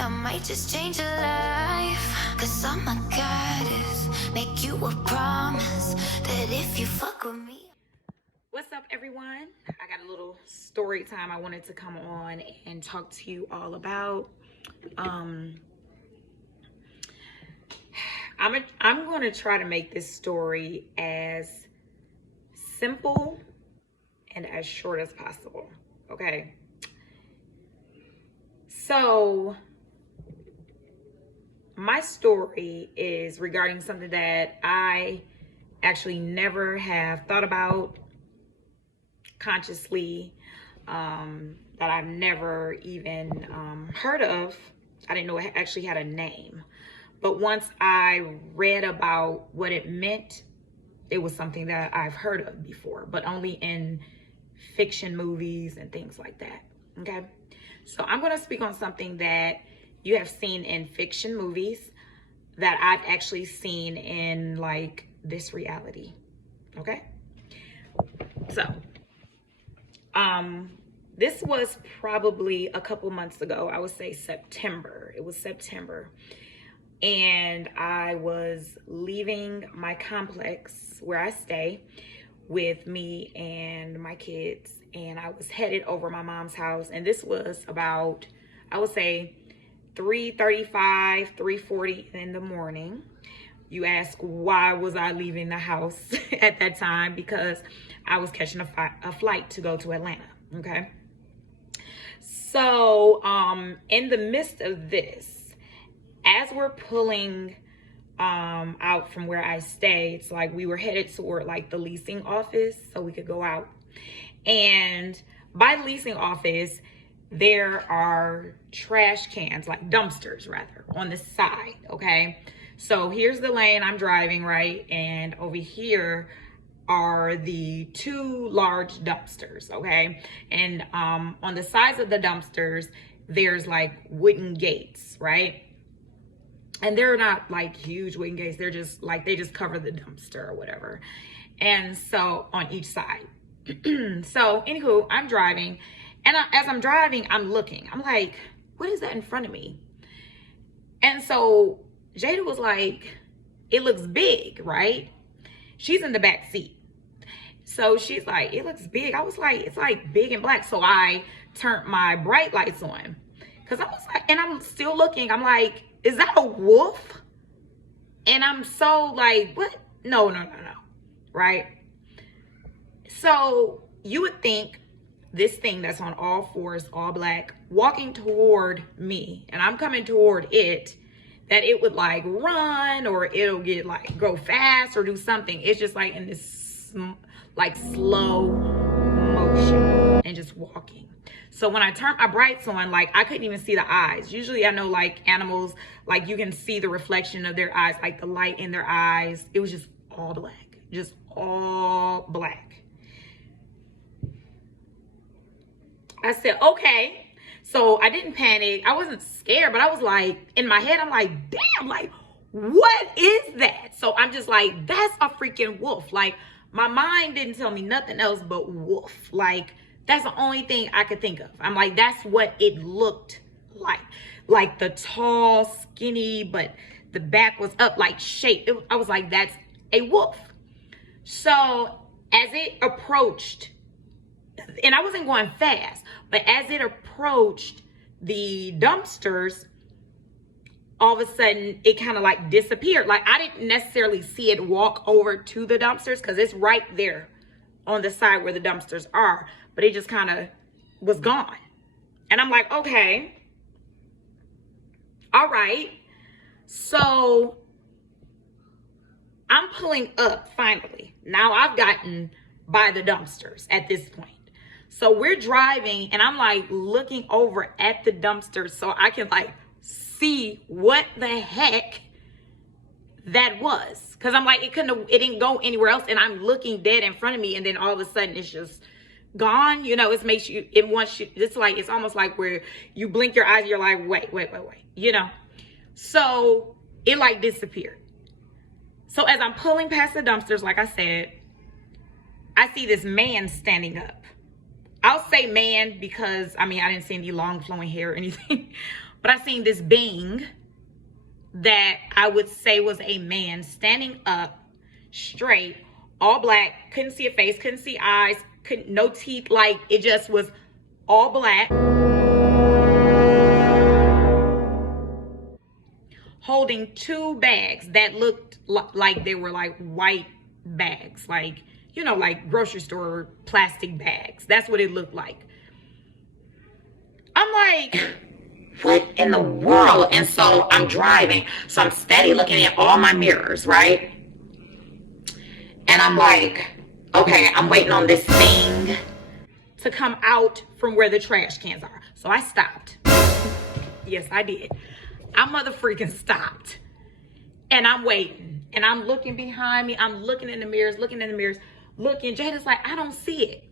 I might just change your life. Cause all my God is make you a promise that if you fuck with me. What's up, everyone? I got a little story time I wanted to come on and talk to you all about. I'm going to try to make this story as simple and as short as possible, okay? So my story is regarding something that I actually never have thought about consciously, that I've never even heard of. I didn't know it actually had a name. But once I read about what it meant, it was something that I've heard of before, but only in fiction movies and things like that, okay? So I'm going to speak on something that you have seen in fiction movies that I've actually seen in like this reality, okay? So, this was probably a couple months ago. I would say September. It was September. And I was leaving my complex where I stay with me and my kids. And I was headed over my mom's house. And this was about, I would say, 3:35, 3:40 in the morning. You ask, why was I leaving the house at that time? Because I was catching a flight to go to Atlanta, okay? So, in the midst of this, as we're pulling out from where I stay, it's like we were headed toward like the leasing office so we could go out. And by the leasing office, there are trash cans, like dumpsters rather, on the side, okay? So here's the lane I'm driving, right? And over here are the two large dumpsters, okay? And on the sides of the dumpsters, there's like wooden gates, right? And they're not like huge wooden gates. They're just like, they just cover the dumpster or whatever. And so on each side. So anywho, I'm driving. And as I'm driving, I'm looking. I'm like, what is that in front of me? And so Jada was like, it looks big, right? She's in the back seat. So she's like, it looks big. I was like, it's like big and black. So I turned my bright lights on. Because I was like, and I'm still looking. I'm like, is that a wolf? And I'm so like, what? No. Right? So you would think this thing that's on all fours, all black, walking toward me, and I'm coming toward it, that it would like run or it'll get like go fast or do something. It's just like in this like slow motion and just walking. So when I turned my brights on, like I couldn't even see the eyes. Usually I know like animals, like you can see the reflection of their eyes, like the light in their eyes. It was just all black, just all black. I said, okay. So I didn't panic. I wasn't scared, but I was like, in my head, I'm like, damn, like, what is that? So I'm just like, that's a freaking wolf. Like, my mind didn't tell me nothing else but wolf. Like, that's the only thing I could think of. I'm like, that's what it looked like. Like the tall, skinny, but the back was up like shape. I was like, that's a wolf. So as it approached, and I wasn't going fast, but as it approached the dumpsters, all of a sudden it kind of like disappeared. Like I didn't necessarily see it walk over to the dumpsters because it's right there on the side where the dumpsters are, but it just kind of was gone. And I'm like, okay, all right. So I'm pulling up finally. Now I've gotten by the dumpsters at this point. So we're driving and I'm like looking over at the dumpsters so I can like see what the heck that was. Cause I'm like, it didn't go anywhere else. And I'm looking dead in front of me. And then all of a sudden it's just gone. You know, it's almost like where you blink your eyes, you're like, wait, you know? So it like disappeared. So as I'm pulling past the dumpsters, like I said, I see this man standing up. I'll say man because, I mean, I didn't see any long flowing hair or anything. But I seen this being that I would say was a man standing up straight, all black, couldn't see a face, couldn't see eyes, no teeth, like it just was all black, holding two bags that looked like they were like white bags, like, you know, like grocery store plastic bags. That's what it looked like. I'm like, what in the world? And so I'm driving, so I'm steady looking at all my mirrors, right? And I'm like, okay, I'm waiting on this thing to come out from where the trash cans are. So I stopped. Yes, I did. I mother freaking stopped. And I'm waiting. And I'm looking behind me. I'm looking in the mirrors, looking. Jada's like, I don't see it.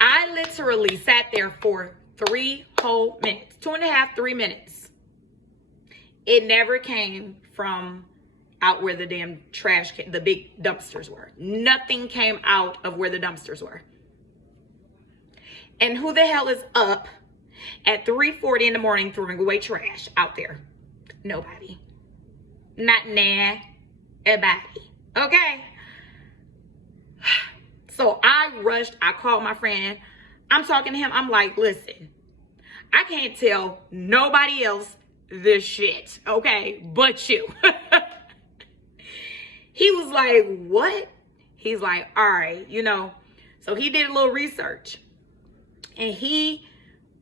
I literally sat there for 3 whole minutes. 2.5, 3 minutes. It never came from out where the damn trash, the big dumpsters were. Nothing came out of where the dumpsters were. And who the hell is up at 3:40 in the morning throwing away trash out there? Nobody. Not nobody. Okay. So I rushed. I called my friend. I'm talking to him. I'm like, listen, I can't tell nobody else this shit, okay, but you. He was like, what? He's like, all right, you know. So he did a little research. And he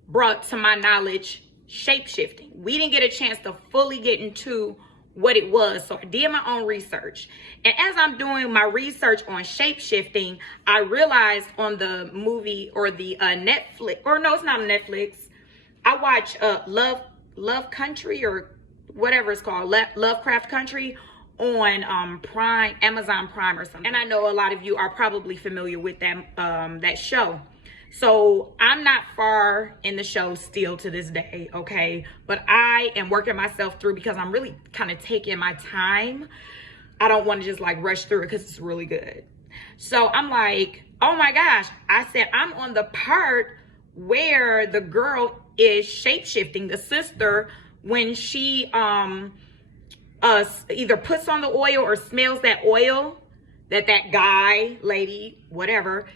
brought to my knowledge shapeshifting. We didn't get a chance to fully get into what it was. So I did my own research. And as I'm doing my research on shapeshifting, I realized on the movie or the Netflix, or no, it's not on Netflix. I watch Love Country or whatever it's called, Lovecraft Country on Prime, Amazon Prime or something. And I know a lot of you are probably familiar with that show. So I'm not far in the show still to this day, okay? But I am working myself through because I'm really kind of taking my time. I don't want to just like rush through it because it's really good. So I'm like, oh my gosh. I said, I'm on the part where the girl is shapeshifting, the sister, when she either puts on the oil or smells that oil that guy, lady, whatever,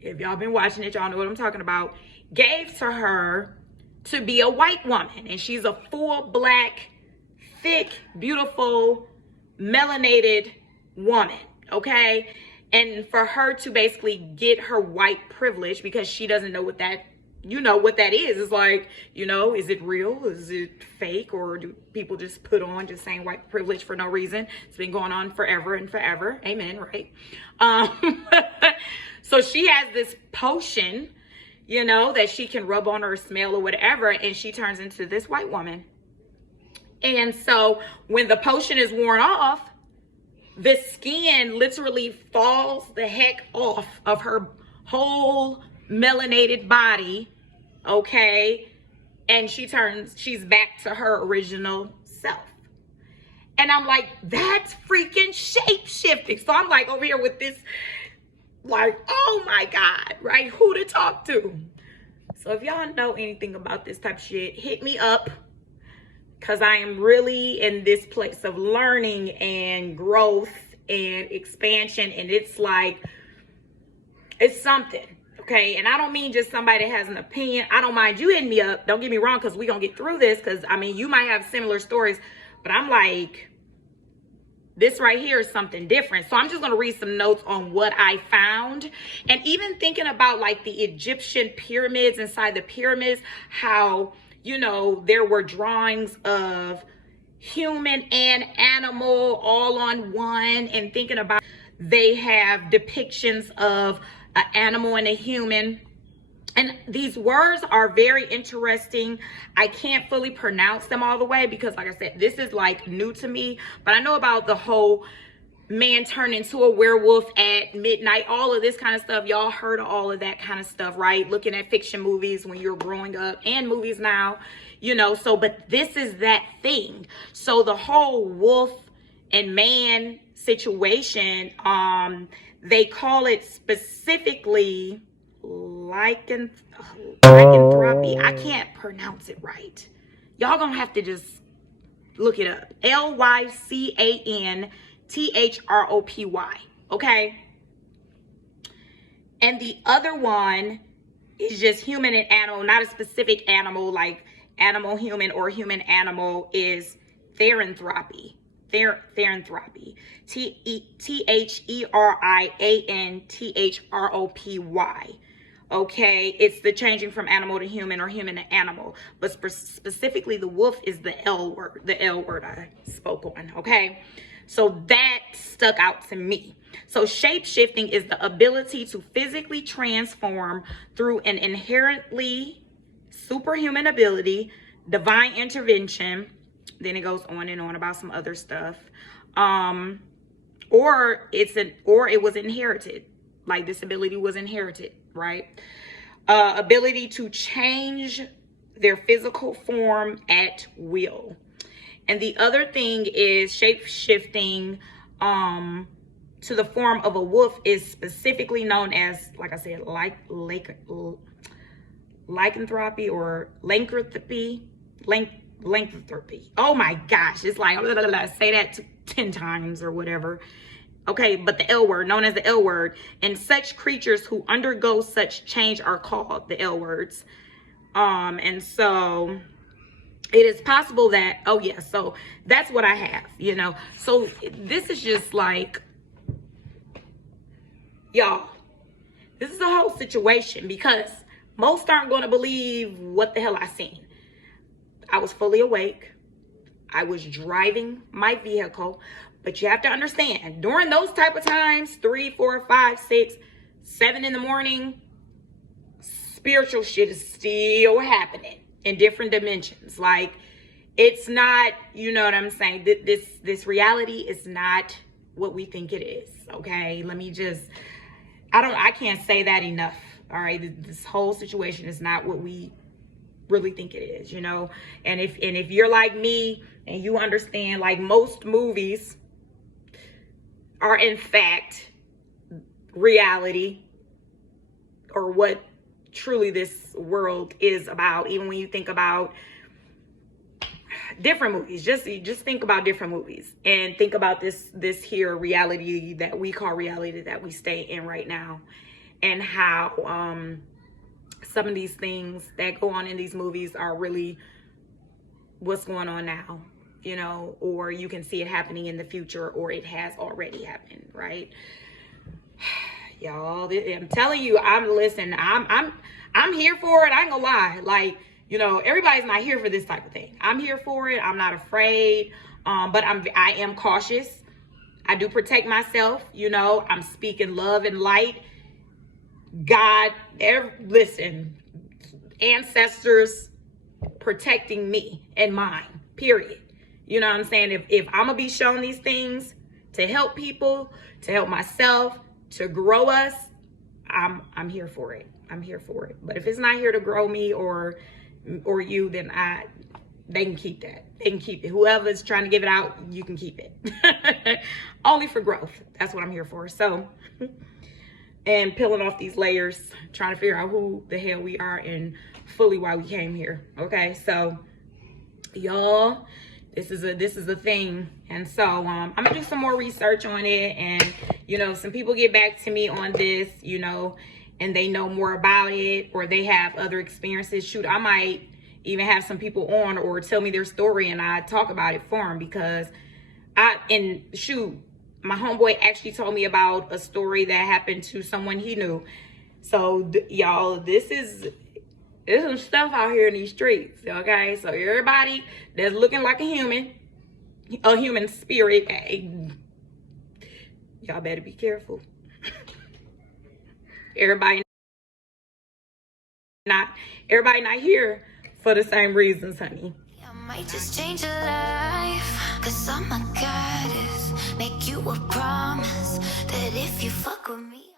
if y'all been watching it, y'all know what I'm talking about, gave to her to be a white woman. And she's a full black, thick, beautiful, melanated woman, okay? And for her to basically get her white privilege, because she doesn't know what that, you know, what that is. It's like, you know, is it real? Is it fake? Or do people just put on just saying white privilege for no reason? It's been going on forever and forever. Amen, right? So she has this potion, you know, that she can rub on or smell or whatever, and she turns into this white woman. And so when the potion is worn off, the skin literally falls the heck off of her whole melanated body, okay? And she's back to her original self. And I'm like, that's freaking shape-shifting. So I'm like over here with this, like, oh my God, right? Who to talk to? So if y'all know anything about this type of shit, hit me up. Because I am really in this place of learning and growth and expansion. And it's like, it's something, okay? And I don't mean just somebody that has an opinion. I don't mind you hitting me up. Don't get me wrong, because we're going to get through this. Because, I mean, you might have similar stories. But I'm like, this right here is something different. So I'm just going to read some notes on what I found. And even thinking about, like, the Egyptian pyramids, inside the pyramids, how, you know, there were drawings of human and animal all on one, and thinking about they have depictions of an animal and a human. And these words are very interesting. I can't fully pronounce them all the way because, like I said, this is like new to me. But I know about the whole man turned into a werewolf at midnight, all of this kind of stuff. Y'all heard of all of that kind of stuff, right? Looking at fiction movies when you're growing up and movies now, you know. So, but this is that thing. So the whole wolf and man situation, they call it specifically lycanthropy. I can't pronounce it right. Y'all gonna have to just look it up. Lycanthropy. Okay. And the other one is just human and animal, not a specific animal like animal human or human animal, is theranthropy. Theranthropy. Therianthropy. Okay, it's the changing from animal to human or human to animal, but specifically the wolf is the L word I spoke on. Okay, so that stuck out to me. So shape-shifting is the ability to physically transform through an inherently superhuman ability, divine intervention. Then it goes on and on about some other stuff. Or it was inherited. Like this ability was inherited, right? Ability to change their physical form at will. And the other thing is shape-shifting to the form of a wolf is specifically known as, like I said, lycanthropy or lycanthropy. Oh my gosh, it's like say that 10 times or whatever. Okay, but the L word, known as the L word, and such creatures who undergo such change are called the L words. And so it is possible that, oh yeah, so that's what I have, you know. So this is just like, y'all, this is a whole situation because most aren't going to believe what the hell I seen. I was fully awake. I was driving my vehicle. But you have to understand, during those type of times, 3, 4, 5, 6, 7 in the morning, spiritual shit is still happening in different dimensions. Like, it's not, you know what I'm saying? This reality is not what we think it is, okay? Let me just, I can't say that enough, all right? This whole situation is not what we really think it is, you know? And if you're like me and you understand, like, most movies are in fact reality, or what truly this world is about. Even when you think about different movies, just think about different movies and think about this here reality that we call reality that we stay in right now, and how some of these things that go on in these movies are really what's going on now, you know, or you can see it happening in the future, or it has already happened, right? Y'all, I'm telling you, I'm here for it. I ain't gonna lie. Like, you know, everybody's not here for this type of thing. I'm here for it. I'm not afraid. But I am cautious. I do protect myself. You know, I'm speaking love and light. God, listen, ancestors protecting me and mine, period. You know what I'm saying? If I'm gonna be shown these things to help people, to help myself, to grow us, I'm here for it. I'm here for it. But if it's not here to grow me or you, then they can keep that. They can keep it. Whoever's trying to give it out, you can keep it. Only for growth. That's what I'm here for. So, and peeling off these layers, trying to figure out who the hell we are and fully why we came here. Okay, so y'all, this is a thing. And so I'm gonna do some more research on it, and you know, some people get back to me on this, you know, and they know more about it, or they have other experiences. Shoot, I might even have some people on or tell me their story and I talk about it for them, because my homeboy actually told me about a story that happened to someone he knew. So y'all, there's some stuff out here in these streets, okay? So everybody that's looking like a human spirit, hey, y'all better be careful. Everybody not here for the same reasons, honey. I might just change your life, 'cause I'm a goddess. Make you a promise that if you fuck with me